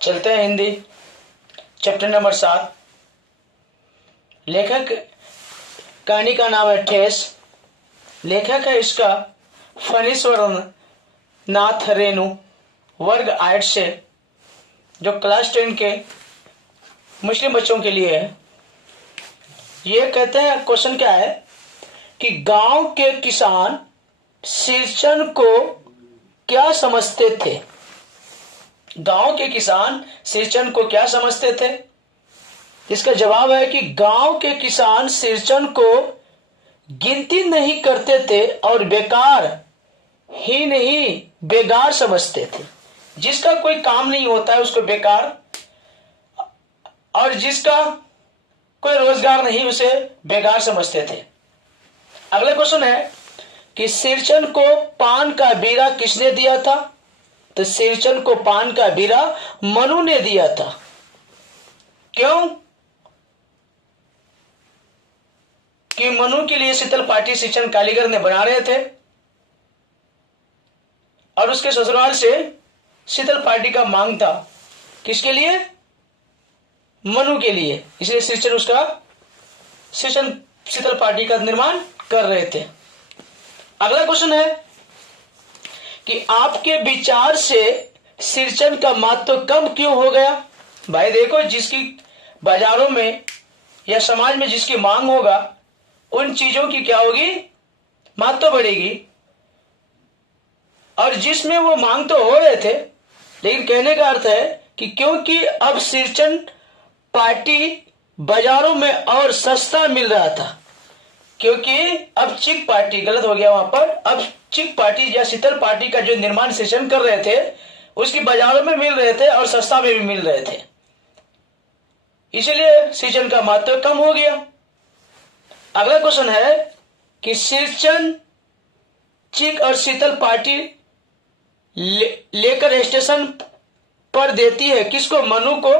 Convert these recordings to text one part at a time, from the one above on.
चलते हैं Hindi chapter number 7। लेखक कहानी का नाम है ठेस। लेखक है इसका फणीश्वरन नाथ रेणु, वर्ग 8 से, जो क्लास 10 के मुस्लिम बच्चों के लिए है। ये कहते हैं, क्वेश्चन क्या है कि गांव के किसान सिंचन को क्या समझते थे। गांव के किसान सिंचन को क्या समझते थे। इसका जवाब है कि गांव के किसान सिंचन को गिनती नहीं करते थे और बेकार ही नहीं बेकार समझते थे। जिसका कोई काम नहीं होता है उसको बेकार, और जिसका कोई रोजगार नहीं उसे बेकार समझते थे। अगला क्वेश्चन है कि सिंचन को पान का बीरा किसने दिया था। तो सिंचन को पान का बीरा मनु ने दिया था। क्यों? कि मनु के लिए शीतल पाटी सिंचन कालीगर ने बना रहे थे और उसके ससुराल से शीतल पाटी का मांग था। किसके लिए? मनु के लिए। इसलिए सिंचन उसका शीतल पाटी का निर्माण कर रहे थे। अगला क्वेश्चन है कि आपके विचार से सिंचन का महत्व कम क्यों हो गया। भाई देखो, जिसकी बाजारों में या समाज में जिसकी मांग होगा उन चीजों की क्या होगी, महत्व बढ़ेगी। और जिसमें वो मांग तो हो रहे थे, लेकिन कहने का अर्थ है कि क्योंकि अब सिंचन पार्टी बाजारों में और सस्ता मिल रहा था, क्योंकि अब चिक पार्टी, गलत हो गया वहां पर, अब चिक पार्टी या शीतल पार्टी का जो निर्माण सिंचन कर रहे थे उसकी बाजारों में मिल रहे थे और सस्ता में भी मिल रहे थे, इसलिए सिंचन का महत्व कम हो गया। अगला क्वेश्चन है कि सिंचन चिक और शीतल पार्टी लेकर स्टेशन पर देती है किसको, मनु को।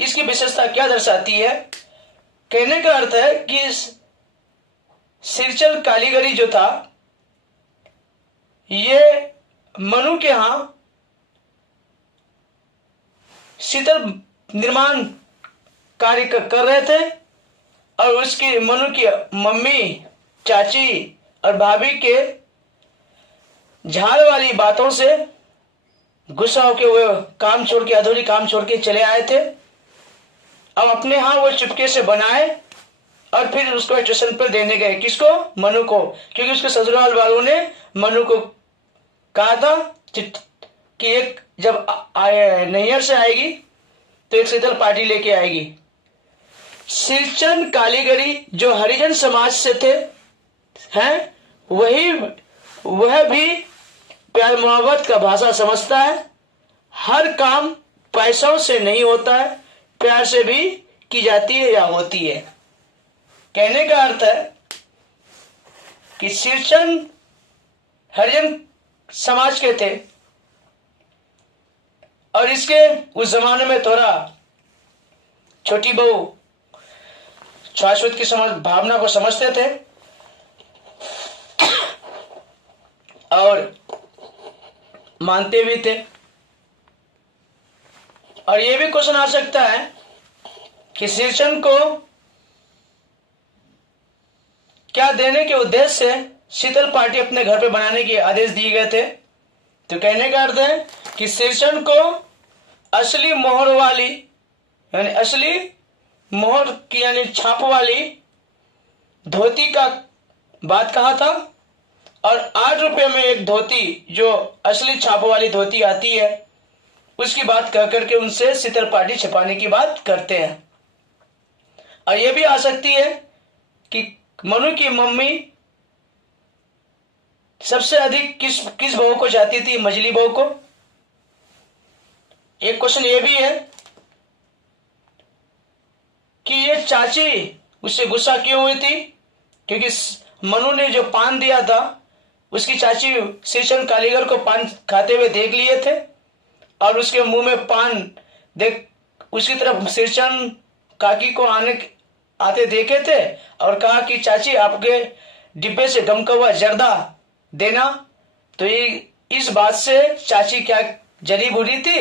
इसकी विशेषता क्या दर्शाती है। कहने का अर्थ है कि सिंचन कालीगरी जो था ये मनु के यहां शीतल निर्माण कार्य कर रहे थे और उसकी मनु की मम्मी, चाची और भाभी के झाड़ वाली बातों से गुस्सा होकर वो काम छोड़ के, अधूरी काम छोड़ के चले आए थे। अब अपने यहां वो चुपके से बनाए और फिर उसको स्टेशन पर देने गए। किसको? मनु को। क्योंकि उसके ससुराल वालों ने मनु को कहा था कि एक जब नैहर से आएगी तो एक शीतल पार्टी लेके आएगी। सिंचन कालीगरी जो हरिजन समाज से थे हैं, वह भी प्यार मोहब्बत का भाषा समझता है। हर काम पैसों से नहीं होता है, प्यार से भी की जाती है या होती है। कहने का अर्थ है कि सिंचन हरिजन समाज के थे और इसके उस जमाने में थोड़ा छोटी बहू शाश्वत की भावना को समझते थे और मानते भी थे। और यह भी क्वेश्चन आ सकता है कि सिंचन को क्या देने के उद्देश्य से शीतल पार्टी अपने घर पे बनाने के आदेश दिए गए थे। तो कहने का अर्थ है कि सिंचन को असली मोहर वाली, यानी असली मोहर की यानी छाप वाली धोती का बात कहा था और 8 रुपये में एक धोती जो असली छाप वाली धोती आती है उसकी बात कह करके उनसे शीतल पार्टी छपाने की बात करते हैं। और यह भी आ सकती है कि मनु की मम्मी सबसे अधिक किस बहू को चाहती थी, मझली बहू को। एक क्वेश्चन ये भी है कि ये चाची उससे गुस्सा क्यों हुई थी, क्योंकि मनु ने जो पान दिया था उसकी चाची सिंचन कालीगर को पान खाते हुए देख लिए थे और उसके मुंह में पान देख उसकी तरफ सिंचन काकी को आते देखे थे और कहा कि चाची आपके डिब्बे से गमका हुआ जर्दा देना। तो ये इस बात से चाची क्या जली बुरी थी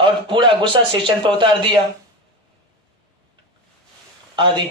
और पूरा गुस्सा स्टेशन पर उतार दिया आदि।